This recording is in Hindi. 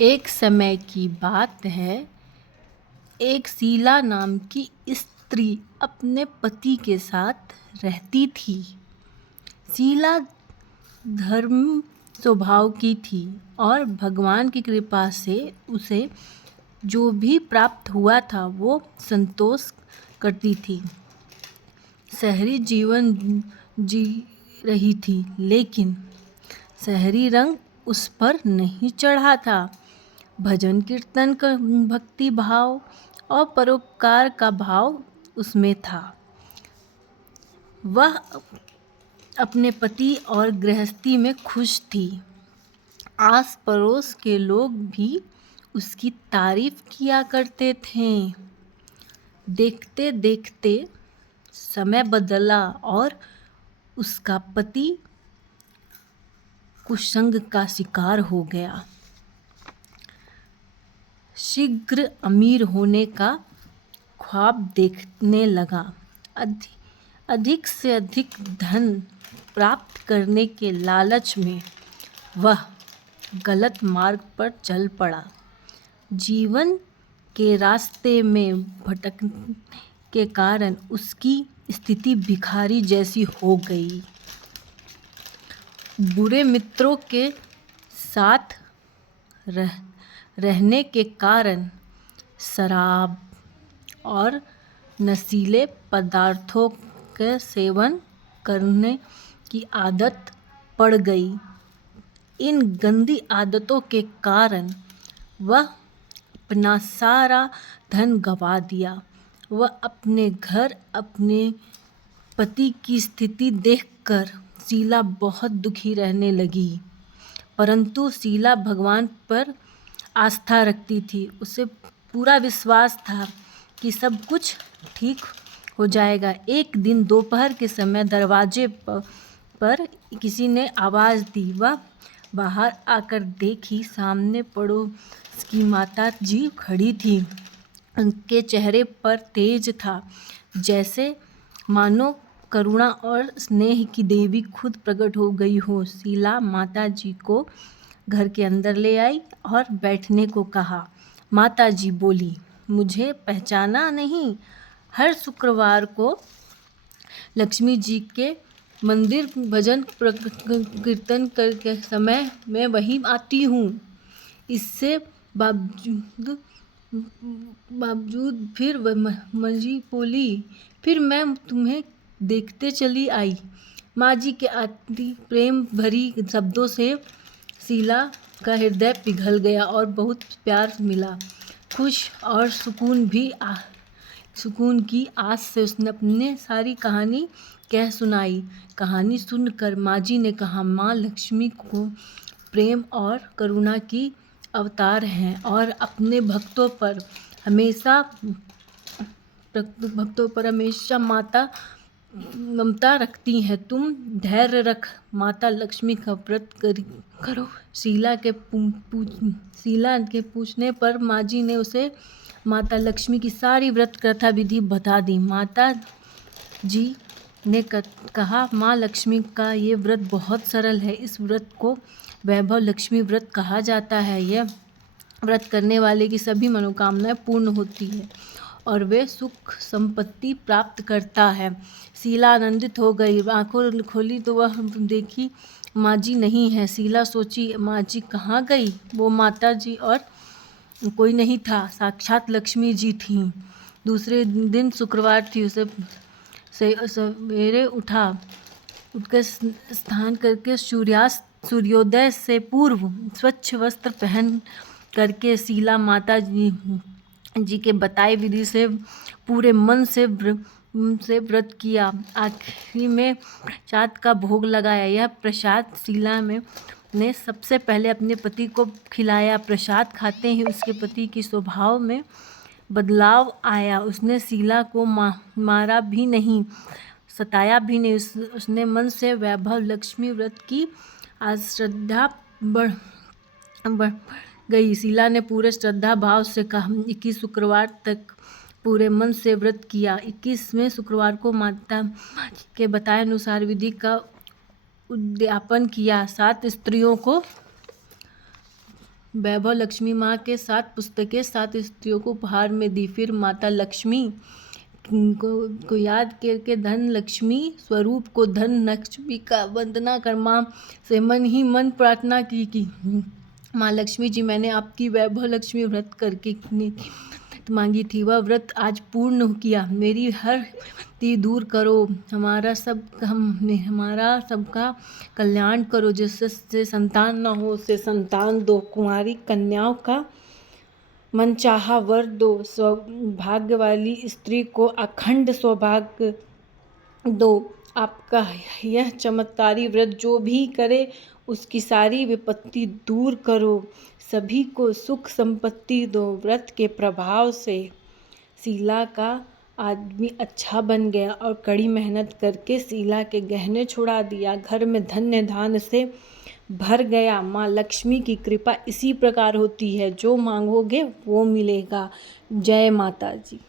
एक समय की बात है। एक शीला नाम की स्त्री अपने पति के साथ रहती थी। शीला धर्म स्वभाव की थी और भगवान की कृपा से उसे जो भी प्राप्त हुआ था वो संतोष करती थी। शहरी जीवन जी रही थी, लेकिन शहरी रंग उस पर नहीं चढ़ा था। भजन कीर्तन का भक्ति भाव और परोपकार का भाव उसमें था। वह अपने पति और गृहस्थी में खुश थी। आस पड़ोस के लोग भी उसकी तारीफ किया करते थे। देखते देखते समय बदला और उसका पति कुसंग का शिकार हो गया। शीघ्र अमीर होने का ख्वाब देखने लगा। अधिक से अधिक धन प्राप्त करने के लालच में वह गलत मार्ग पर चल पड़ा। जीवन के रास्ते में भटकने के कारण उसकी स्थिति भिखारी जैसी हो गई। बुरे मित्रों के साथ रहने के कारण शराब और नशीले पदार्थों के सेवन करने की आदत पड़ गई। इन गंदी आदतों के कारण वह अपना सारा धन गंवा दिया। वह अपने घर, अपने पति की स्थिति देखकर शीला बहुत दुखी रहने लगी। परंतु शीला भगवान पर आस्था रखती थी। उसे पूरा विश्वास था कि सब कुछ ठीक हो जाएगा। एक दिन दोपहर के समय दरवाजे पर किसी ने आवाज़ दी। वह बाहर आकर देखी, सामने पड़ोस की माता जी खड़ी थी। उनके चेहरे पर तेज था, जैसे मानो करुणा और स्नेह की देवी खुद प्रकट हो गई हो। शीला माता जी को घर के अंदर ले आई और बैठने को कहा। माता जी बोली, मुझे पहचाना नहीं? हर शुक्रवार को लक्ष्मी जी के मंदिर भजन कीर्तन के समय मैं वहीं आती हूँ। इससे बावजूद फिर मंजी बोली, फिर मैं तुम्हें देखते चली आई। माँ जी के अति प्रेम भरी शब्दों से शीला का हृदय पिघल गया और बहुत प्यार मिला। खुश और सुकून की आस से उसने अपनी सारी कहानी कह सुनाई। कहानी सुनकर माँ जी ने कहा, माँ लक्ष्मी को प्रेम और करुणा की अवतार हैं और अपने भक्तों पर हमेशा माता ममता रखती हैं। तुम धैर्य रख, माता लक्ष्मी का व्रत करो। शीला के पूछने पर माँ जी ने उसे माता लक्ष्मी की सारी व्रत कथा विधि बता दी। माता जी ने कहा, माँ लक्ष्मी का ये व्रत बहुत सरल है। इस व्रत को वैभव लक्ष्मी व्रत कहा जाता है। यह व्रत करने वाले की सभी मनोकामनाएं पूर्ण होती है और वे सुख संपत्ति प्राप्त करता है। शीला आनंदित हो गई। आंखों खोली तो वह देखी माँ जी नहीं है। शीला सोची, माँ जी कहाँ गई? वो माता जी और कोई नहीं था, साक्षात लक्ष्मी जी थीं। दूसरे दिन शुक्रवार थी। उसे सवेरे उठकर स्नान करके सूर्योदय से पूर्व स्वच्छ वस्त्र पहन करके शीला माता जी के बताए विधि से पूरे मन से व्रत किया। आखिरी में प्रसाद का भोग लगाया। यह प्रसाद शीला ने सबसे पहले अपने पति को खिलाया। प्रसाद खाते ही उसके पति की स्वभाव में बदलाव आया। उसने शीला को मारा भी नहीं, सताया भी नहीं। उसने मन से वैभव लक्ष्मी व्रत की श्रद्धा बढ़ गई। शीला ने पूरे श्रद्धा भाव से 21 शुक्रवार तक पूरे मन से व्रत किया। 21वें शुक्रवार को माता के बताए अनुसार विधि का उद्यापन किया। 7 स्त्रियों को वैभव लक्ष्मी माँ के 7 पुस्तकें 7 स्त्रियों को उपहार में दी। फिर माता लक्ष्मी को याद करके धन लक्ष्मी स्वरूप को धन लक्ष्मी का वंदना कर माँ से मन ही मन प्रार्थना की माँ लक्ष्मी जी, मैंने आपकी वैभव लक्ष्मी व्रत करके मांगी थी, वह व्रत आज पूर्ण किया। मेरी हर विपत्ति दूर करो, हमारा सबका कल्याण करो। जिससे संतान न हो उसे संतान दो, कुंवारी कन्याओं का मनचाहा वर दो, सौभाग्य वाली स्त्री को अखंड सौभाग्य दो। आपका यह चमत्कारी व्रत जो भी करे उसकी सारी विपत्ति दूर करो, सभी को सुख संपत्ति दो। व्रत के प्रभाव से शीला का आदमी अच्छा बन गया और कड़ी मेहनत करके शीला के गहने छुड़ा दिया। घर में धन्य धान्य से भर गया। माँ लक्ष्मी की कृपा इसी प्रकार होती है, जो मांगोगे वो मिलेगा। जय माता जी।